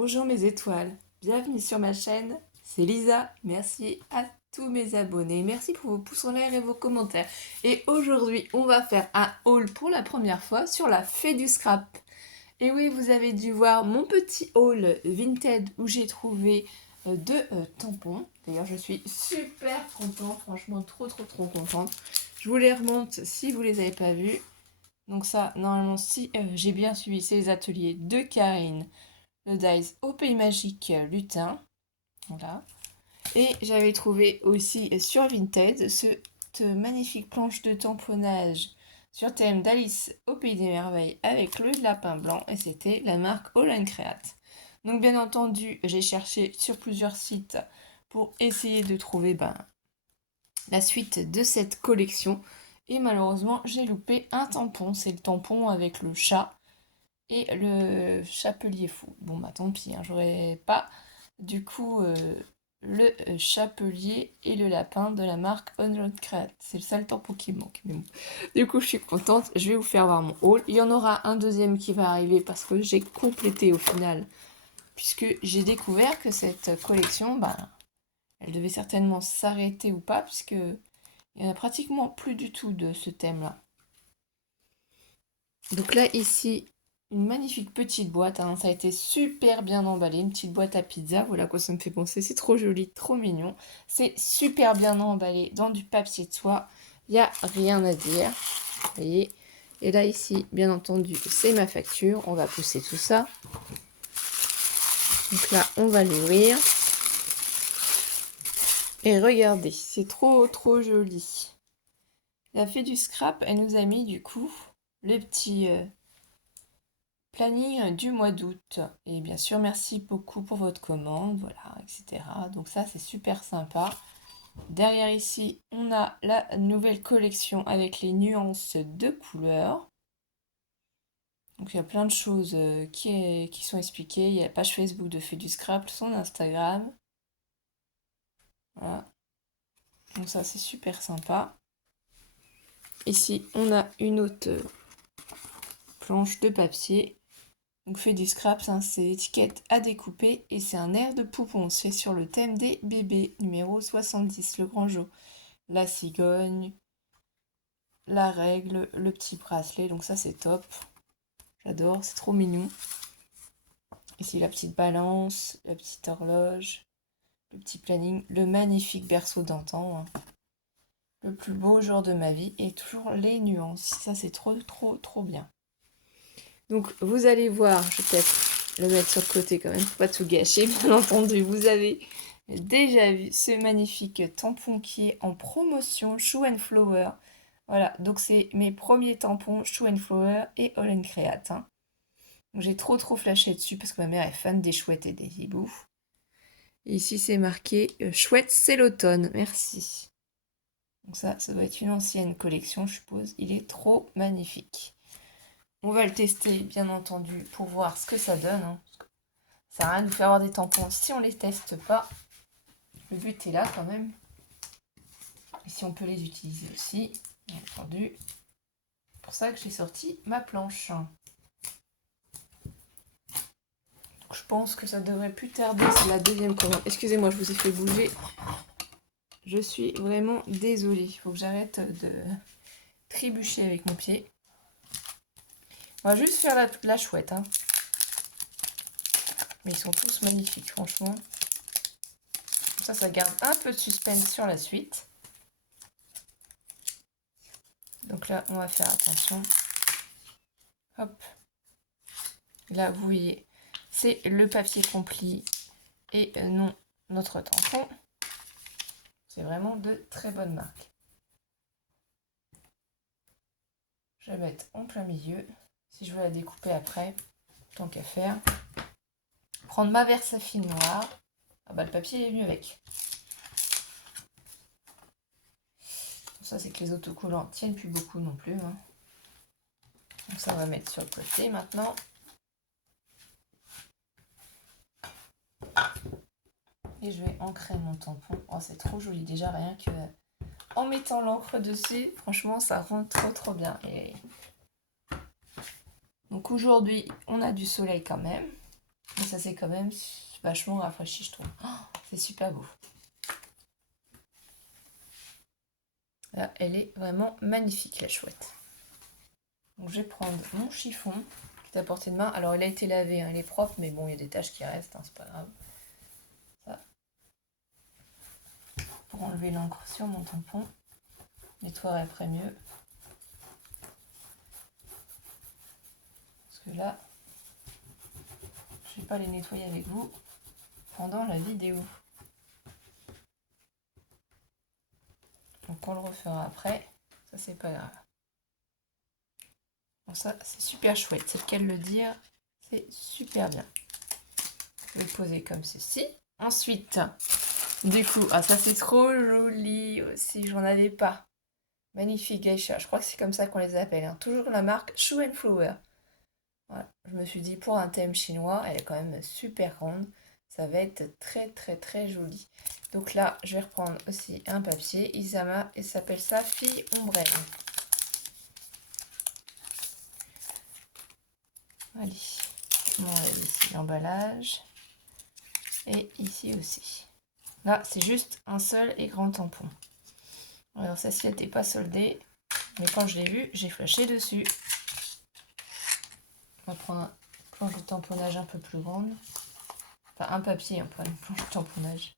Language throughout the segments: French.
Bonjour mes étoiles, bienvenue sur ma chaîne, c'est Lisa, merci à tous mes abonnés, merci pour vos pouces en l'air et vos commentaires. Et aujourd'hui on va faire un haul pour la première fois sur la fée du scrap. Et oui, vous avez dû voir mon petit haul Vinted où j'ai trouvé deux tampons. D'ailleurs je suis super contente, franchement trop contente. Je vous les remonte si vous les avez pas vus. Donc ça, normalement, si j'ai bien suivi, c'est les ateliers de Karine, le Dice au Pays Magique Lutin. Voilà. Et j'avais trouvé aussi sur Vinted cette magnifique planche de tamponnage sur thème d'Alice au Pays des Merveilles avec le lapin blanc. Et c'était la marque All Create. Donc bien entendu, j'ai cherché sur plusieurs sites pour essayer de trouver la suite de cette collection. Et malheureusement, j'ai loupé un tampon. C'est le tampon avec le chat et le chapelier fou. Bon, bah tant pis, hein, j'aurais pas du coup le chapelier et le lapin de la marque Unload Create. C'est le seul tampon qui me manque. Mais bon. Du coup, je suis contente. Je vais vous faire voir mon haul. Il y en aura un deuxième qui va arriver parce que j'ai complété au final. Puisque j'ai découvert que cette collection, elle devait certainement s'arrêter ou pas, puisque il n'y en a pratiquement plus du tout de ce thème-là. Donc là, ici, une magnifique petite boîte, hein. Ça a été super bien emballé, une petite boîte à pizza, voilà quoi ça me fait penser, c'est trop joli, trop mignon. C'est super bien emballé dans du papier de soie, il n'y a rien à dire, vous voyez. Et là ici, bien entendu, c'est ma facture, on va pousser tout ça. Donc là, on va l'ouvrir. Et regardez, c'est trop joli. La fée du scrap, elle nous a mis du coup le petit planning du mois d'août. Et bien sûr, merci beaucoup pour votre commande, voilà, etc. Donc ça, c'est super sympa. Derrière ici, on a la nouvelle collection avec les nuances de couleurs. Donc il y a plein de choses qui sont expliquées. Il y a la page Facebook de Fée du Scrap, son Instagram. Voilà. Donc ça, c'est super sympa. Ici, on a une autre planche de papier. Donc Fée du Scrap, hein, c'est l'étiquette à découper et c'est un air de poupon. C'est sur le thème des bébés, numéro 70, le grand jeu. La cigogne, la règle, le petit bracelet, donc ça c'est top. J'adore, c'est trop mignon. Ici la petite balance, la petite horloge, le petit planning, le magnifique berceau d'antan. Hein. Le plus beau jour de ma vie et toujours les nuances. Ça c'est trop bien. Donc vous allez voir, je vais peut-être le mettre sur le côté quand même, pour pas tout gâcher, bien entendu. Vous avez déjà vu ce magnifique tampon qui est en promotion, Shoe and Flower. Voilà, donc c'est mes premiers tampons Shoe and Flower et All Create. Hein. J'ai trop flashé dessus parce que ma mère est fan des chouettes et des hiboux. Et ici c'est marqué chouette, c'est l'automne, merci. Donc ça doit être une ancienne collection, je suppose. Il est trop magnifique. On va le tester, bien entendu, pour voir ce que ça donne. Hein. Ça sert à rien de nous faire avoir des tampons si on les teste pas. Le but est là quand même. Et si on peut les utiliser aussi, bien entendu. C'est pour ça que j'ai sorti ma planche. Donc je pense que ça devrait plus tarder. C'est la deuxième commande. Excusez-moi, je vous ai fait bouger. Je suis vraiment désolée. Il faut que j'arrête de trébucher avec mon pied. On va juste faire la chouette. Hein. Mais ils sont tous magnifiques, franchement. Comme ça garde un peu de suspense sur la suite. Donc là, on va faire attention. Hop. Là, vous voyez, c'est le papier compli et non notre tampon. C'est vraiment de très bonnes marques. Je vais la mettre en plein milieu. Si je veux la découper après, tant qu'à faire. Prendre ma Versafine noire. Ah bah le papier est venu avec. Ça c'est que les autocollants tiennent plus beaucoup non plus. Hein. Donc ça on va mettre sur le côté maintenant. Et je vais ancrer mon tampon. Oh c'est trop joli déjà rien que en mettant l'encre dessus. Franchement ça rend trop bien. Et donc aujourd'hui on a du soleil quand même. Mais ça c'est quand même vachement rafraîchi, je trouve. Oh, c'est super beau. Là, elle est vraiment magnifique, la chouette. Donc je vais prendre mon chiffon qui est à portée de main. Alors il a été lavé, hein, il est propre, mais bon, il y a des taches qui restent, hein, c'est pas grave. Ça. Pour enlever l'encre sur mon tampon. Nettoierai après mieux. Parce que là, je ne vais pas les nettoyer avec vous pendant la vidéo. Donc on le refera après, ça c'est pas grave. Bon ça c'est super chouette, c'est le cas de le dire, c'est super bien. Je vais le poser comme ceci. Ensuite, du coup, ah ça c'est trop joli aussi, j'en avais pas. Magnifique geisha, je crois que c'est comme ça qu'on les appelle. Hein. Toujours la marque Shoe and Flower. Voilà. Je me suis dit pour un thème chinois, elle est quand même super grande. Ça va être très joli. Donc là, je vais reprendre aussi un papier Isama et ça s'appelle ça Fille Ombrelle. Allez, on enlève ici l'emballage. Et ici aussi. Là, c'est juste un seul et grand tampon. Alors, celle-ci n'était pas soldée. Mais quand je l'ai vue, j'ai flashé dessus. On va prendre une planche de tamponnage un peu plus grande. Enfin, un papier, hein, pas une planche de tamponnage.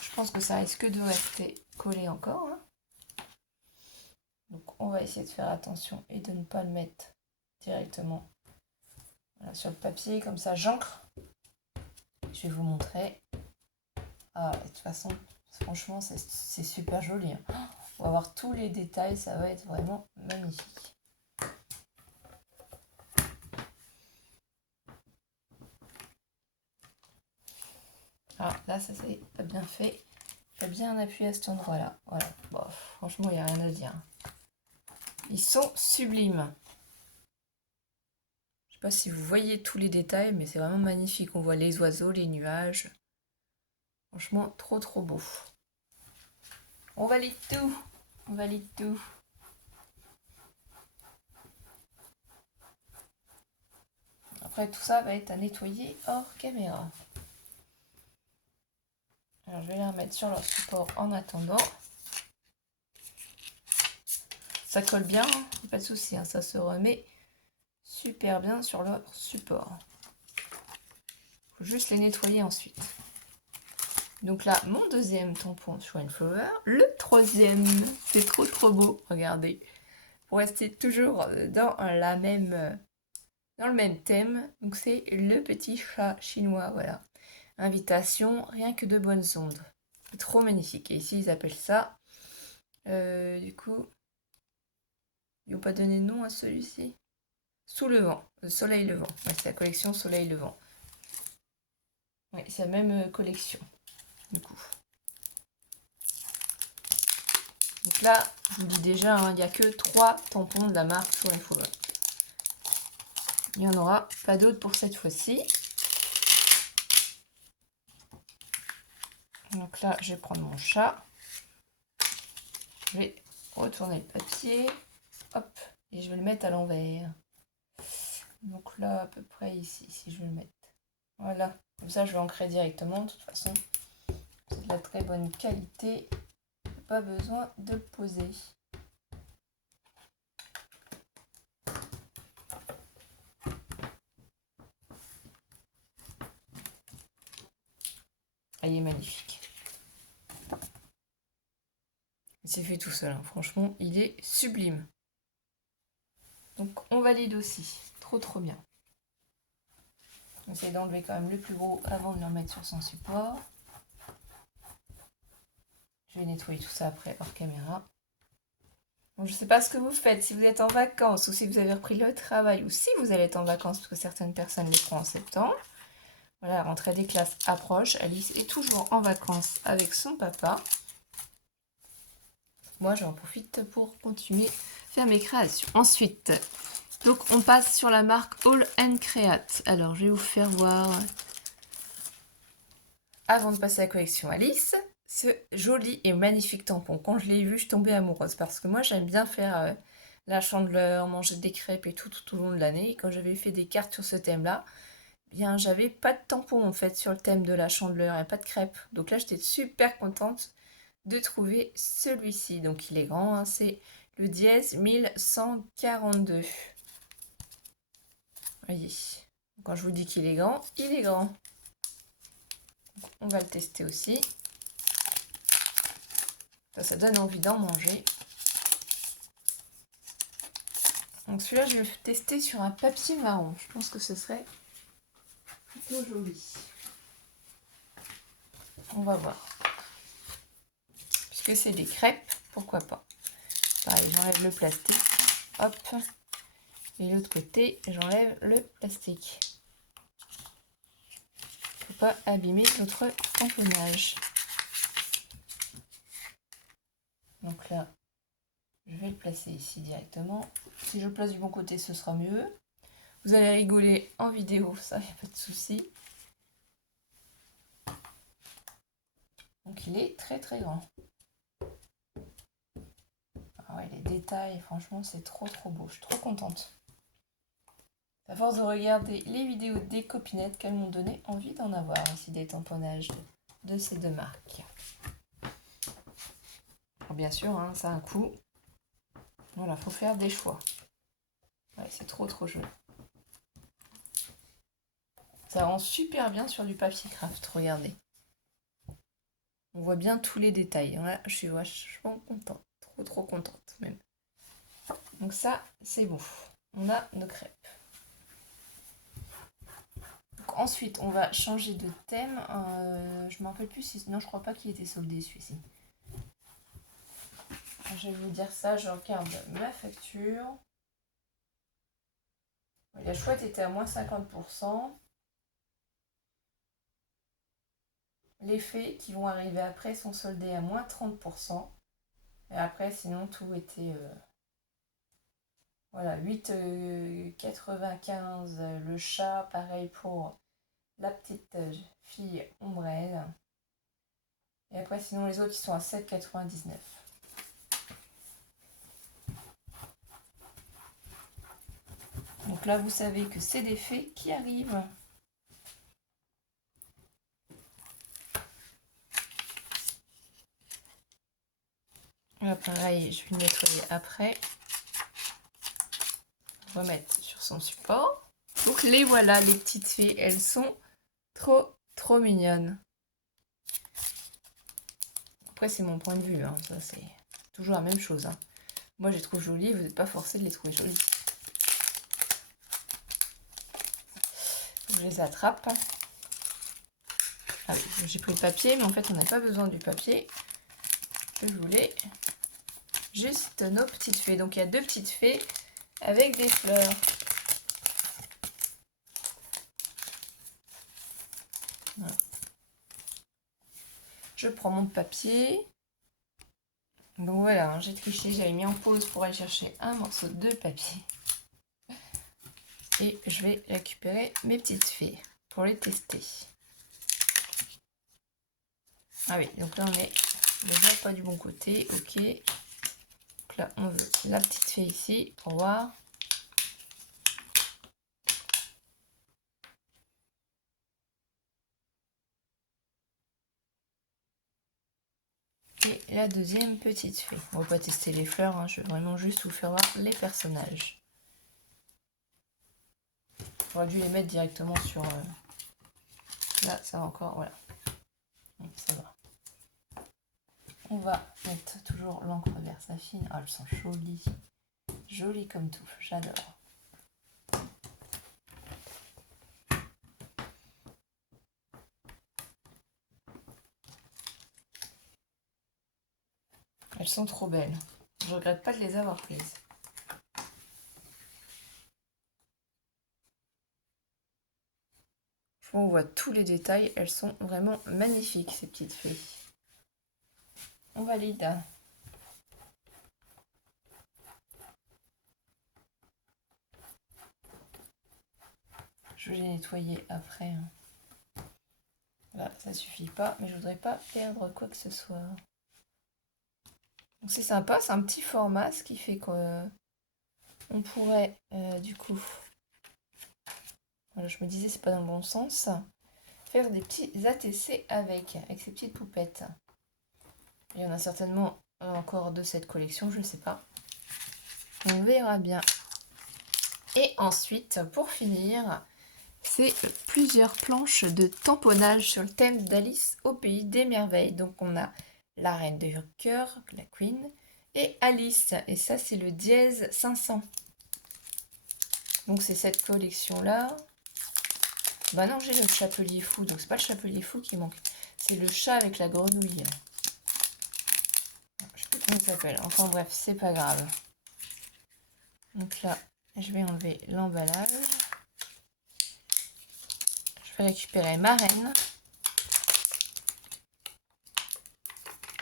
Je pense que ça risque de rester collé encore. Hein. Donc, on va essayer de faire attention et de ne pas le mettre directement voilà, sur le papier. Comme ça, j'encre. Je vais vous montrer. Ah, de toute façon, franchement, c'est super joli. Hein. On va voir tous les détails, ça va être vraiment magnifique. Alors là, ça c'est pas bien fait. J'ai bien appuyé à cet endroit-là. Voilà. Bon, franchement, il n'y a rien à dire. Ils sont sublimes. Je sais pas si vous voyez tous les détails, mais c'est vraiment magnifique. On voit les oiseaux, les nuages. Franchement, trop beau. On valide tout. On valide tout. Après, tout ça va être à nettoyer hors caméra. Alors, je vais les remettre sur leur support en attendant. Ça colle bien, hein, pas de souci, hein, ça se remet super bien sur leur support. Faut juste les nettoyer ensuite. Donc là, mon deuxième tampon Shoe and Flower, le troisième, c'est trop beau, regardez. Pour rester toujours dans le même thème, donc c'est le petit chat chinois, voilà. Invitation, rien que de bonnes ondes. C'est trop magnifique. Et ici, ils appellent ça, du coup, ils n'ont pas donné de nom à celui-ci. Sous le vent, soleil levant. Ouais, c'est la collection Soleil levant. Oui, c'est la même collection, du coup. Donc là, je vous dis déjà, hein, il n'y a que 3 tampons de la marque Shoe and Flower. Il n'y en aura pas d'autres pour cette fois-ci. Donc là, je vais prendre mon chat. Je vais retourner le papier. Hop, et je vais le mettre à l'envers. Donc là, à peu près ici, si je vais le mettre. Voilà, comme ça, je vais ancrer directement. De toute façon, c'est de la très bonne qualité. Pas besoin de poser. Ah, il est magnifique. Il s'est fait tout seul, hein. Franchement, il est sublime. Donc on valide aussi. Trop bien. On essaie d'enlever quand même le plus gros avant de le remettre sur son support. Je vais nettoyer tout ça après hors caméra. Donc, je ne sais pas ce que vous faites, si vous êtes en vacances ou si vous avez repris le travail ou si vous allez être en vacances, parce que certaines personnes les feront en septembre. Voilà, la rentrée des classes approche. Alice est toujours en vacances avec son papa. Moi, j'en profite pour continuer à faire mes créations. Ensuite, donc on passe sur la marque All and Create. Alors, je vais vous faire voir, avant de passer à la collection Alice, ce joli et magnifique tampon. Quand je l'ai vu, je suis tombée amoureuse parce que moi, j'aime bien faire la Chandeleur, manger des crêpes et tout au long de l'année. Et quand j'avais fait des cartes sur ce thème-là, eh bien j'avais pas de tampon en fait sur le thème de la Chandeleur et pas de crêpes. Donc là j'étais super contente de trouver celui-ci. Donc il est grand, hein, c'est le dièse 1142. Voyez, quand je vous dis qu'il est grand, il est grand. Donc, on va le tester aussi. Ça donne envie d'en manger. Donc celui-là, je vais le tester sur un papier marron. Je pense que ce serait plutôt joli. On va voir. Puisque c'est des crêpes, pourquoi pas. Pareil, j'enlève le plastique. Hop. Et l'autre côté, j'enlève le plastique. Faut pas abîmer notre tamponnage. Donc là, je vais le placer ici directement. Si je le place du bon côté, ce sera mieux. Vous allez rigoler en vidéo, ça, il n'y a pas de souci. Donc il est très très grand. Ah ouais, les détails, franchement, c'est trop beau. Je suis trop contente. À force de regarder les vidéos des copinettes qu'elles m'ont donné envie d'en avoir aussi des tamponnages de ces deux marques. Alors bien sûr, hein, ça a un coût. Voilà, faut faire des choix. Ouais, c'est trop joli. Ça rend super bien sur du papier craft, regardez. On voit bien tous les détails. Là, je suis vachement contente. Trop contente même. Donc ça, c'est bon. On a nos crêpes. Donc, ensuite, on va changer de thème. Je ne me rappelle plus si... Non, je crois pas qu'il était soldé celui-ci. Je vais vous dire ça. Je regarde ma facture. La chouette était à moins 50%. Les fées qui vont arriver après sont soldés à moins 30%. Et après, sinon, tout était... Voilà, 8,95. Le chat, pareil pour la petite fille ombrelle. Et après, sinon, les autres, ils sont à 7,99. Donc là, vous savez que c'est des fées qui arrivent. Là, pareil, je vais le nettoyer après. Remettre sur son support. Donc les voilà, les petites fées, elles sont trop mignonnes. Après, c'est mon point de vue, hein. Ça c'est toujours la même chose, hein. Moi, je les trouve jolies, vous n'êtes pas forcé de les trouver jolies. Je les attrape. Ah oui, j'ai pris le papier, mais en fait, on n'a pas besoin du papier. Je voulais juste nos petites fées. Donc, il y a deux petites fées avec des fleurs. Voilà. Je prends mon papier. Donc voilà, hein, j'ai triché, j'avais mis en pause pour aller chercher un morceau de papier. Et je vais récupérer mes petites fées pour les tester. Ah oui, donc là on est déjà pas du bon côté, ok. Donc là on veut la petite fée ici pour voir. Et la deuxième petite fée. On va pas tester les fleurs, hein, je vais vraiment juste vous faire voir les personnages. J'aurais dû les mettre directement sur... Là, ça va encore, voilà. Donc, ça va. On va mettre toujours l'encre Versafine. Ah, elles sont jolies. Jolies comme tout, j'adore. Elles sont trop belles. Je regrette pas de les avoir prises. On voit tous les détails. Elles sont vraiment magnifiques, ces petites fées. On valide. Je vais les nettoyer après. Hein. Là, ça suffit pas, mais je voudrais pas perdre quoi que ce soit. Donc c'est sympa, c'est un petit format, ce qui fait que on pourrait du coup, voilà, je me disais c'est pas dans le bon sens, faire des petits ATC avec ces petites poupettes. Il y en a certainement encore de cette collection, je sais pas. On verra bien. Et ensuite, pour finir, c'est plusieurs planches de tamponnage sur le thème d'Alice au pays des merveilles. Donc on a la reine de cœur, la queen, et Alice. Et ça, c'est le dièse 500. Donc c'est cette collection-là. Bah non, j'ai le chapelier fou. Donc c'est pas le chapelier fou qui manque. C'est le chat avec la grenouille. Je sais pas comment il s'appelle. Enfin bref, c'est pas grave. Donc là, je vais enlever l'emballage. Je vais récupérer ma reine.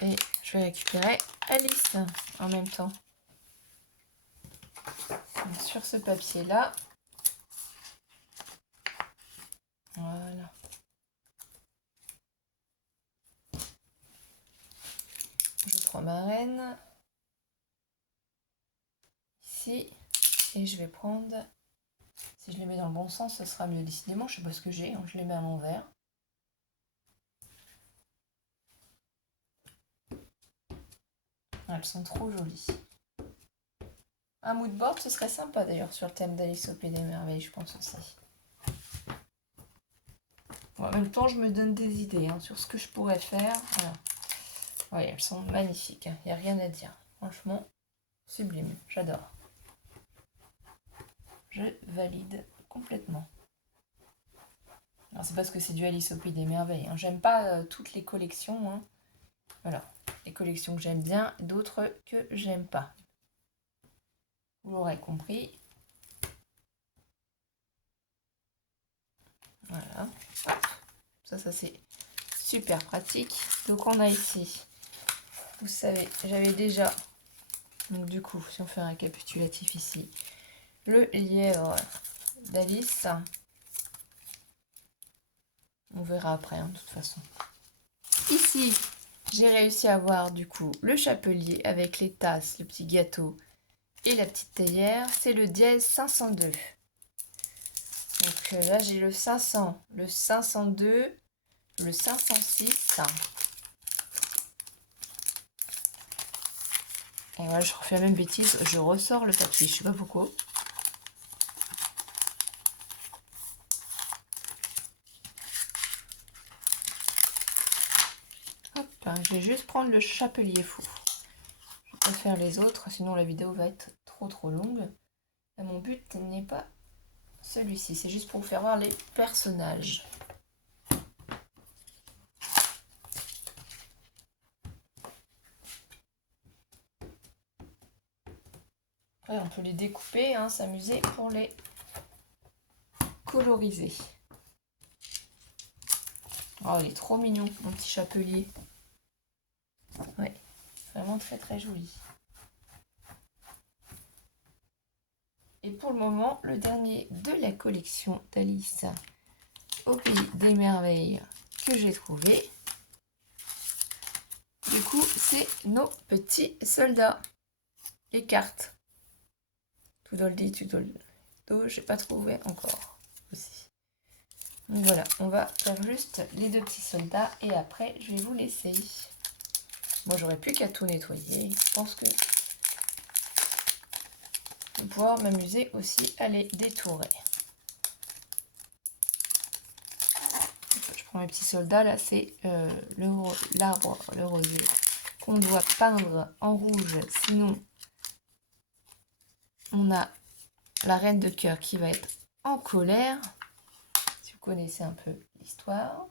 Et je vais récupérer Alice en même temps. Donc, sur ce papier-là. Voilà. Je prends ma reine. Ici. Et je vais prendre... Si je les mets dans le bon sens, ce sera mieux. Décidément, je sais pas ce que j'ai. Hein, je les mets à l'envers. Elles sont trop jolies. Un mood board, ce serait sympa d'ailleurs sur le thème d'Alice au Pays des Merveilles, je pense aussi. Bon, en même temps, je me donne des idées sur ce que je pourrais faire. Voilà. Oui, elles sont magnifiques. Il n'y a rien à dire. Franchement, sublime. J'adore. Je valide complètement. Alors, c'est parce que c'est du Alice au Pays des Merveilles. J'aime pas toutes les collections. Voilà. Les collections que j'aime bien, d'autres que j'aime pas. Vous l'aurez compris. Voilà. Hop. Ça c'est super pratique. Donc on a ici, vous savez, j'avais déjà, donc du coup, si on fait un récapitulatif ici, le lièvre d'Alice. On verra après, de toute façon. Ici, j'ai réussi à avoir du coup le chapelier avec les tasses, le petit gâteau et la petite théière. C'est le dièse 502. Donc là, j'ai le 500, le 502, le 506. Et voilà, je refais la même bêtise, je ressors le papier, je sais pas pourquoi. Hop, je vais juste prendre le chapelier fou. Je vais pas faire les autres, sinon la vidéo va être trop longue. Et mon but n'est pas celui-ci, c'est juste pour vous faire voir les personnages. Après, on peut les découper, s'amuser pour les coloriser. Oh, il est trop mignon, mon petit chapelier. Ouais, vraiment très joli. Et pour le moment, le dernier de la collection d'Alice au Pays des Merveilles que j'ai trouvé. Du coup, c'est nos petits soldats. Les cartes. Tudoldi, Tudoldo, j'ai pas trouvé encore aussi. Donc voilà, on va faire juste les deux petits soldats et après, je vais vous laisser. Moi, j'aurais plus qu'à tout nettoyer. Je pense que je vais pouvoir m'amuser aussi à les détourer. Je prends mes petits soldats. Là, c'est l'arbre, le rosier, qu'on doit peindre en rouge. Sinon, on a la reine de cœur qui va être en colère. Si vous connaissez un peu l'histoire.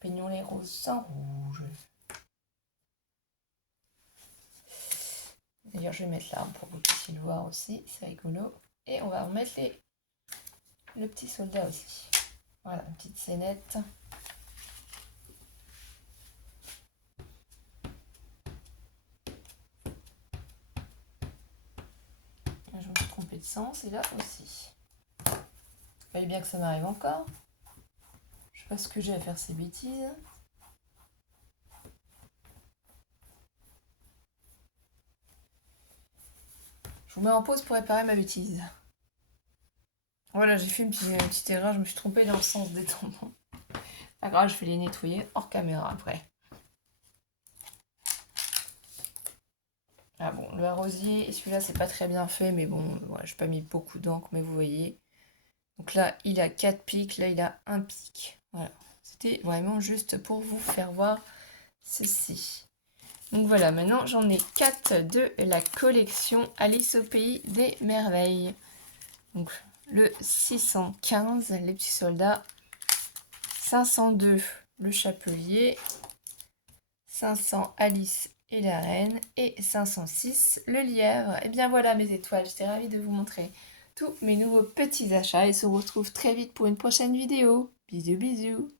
Peignons les roses sans rouge. D'ailleurs, je vais mettre l'arbre pour que vous puissiez le voir aussi. C'est rigolo. Et on va remettre le petit soldat aussi. Voilà, une petite scénette. Je me suis trompée de sens et là aussi. Il fallait bien que ça m'arrive encore. Je sais pas ce que j'ai à faire ces bêtises. Je vous mets en pause pour réparer ma bêtise. Voilà, j'ai fait une petite erreur, je me suis trompée dans le sens des tampons. Pas grave, je vais les nettoyer hors caméra après. Ah bon, le rosier, celui-là c'est pas très bien fait, mais bon, voilà, j'ai pas mis beaucoup d'encre, mais vous voyez. Donc là, il a 4 pics, là il a un pic. Voilà, c'était vraiment juste pour vous faire voir ceci. Donc voilà, maintenant j'en ai 4 de la collection Alice au pays des merveilles. Donc le 615, les petits soldats, 502, le chapelier, 500, Alice et la reine, et 506, le lièvre. Et bien voilà mes étoiles, j'étais ravie de vous montrer tous mes nouveaux petits achats et se retrouve très vite pour une prochaine vidéo. Bisous bisous.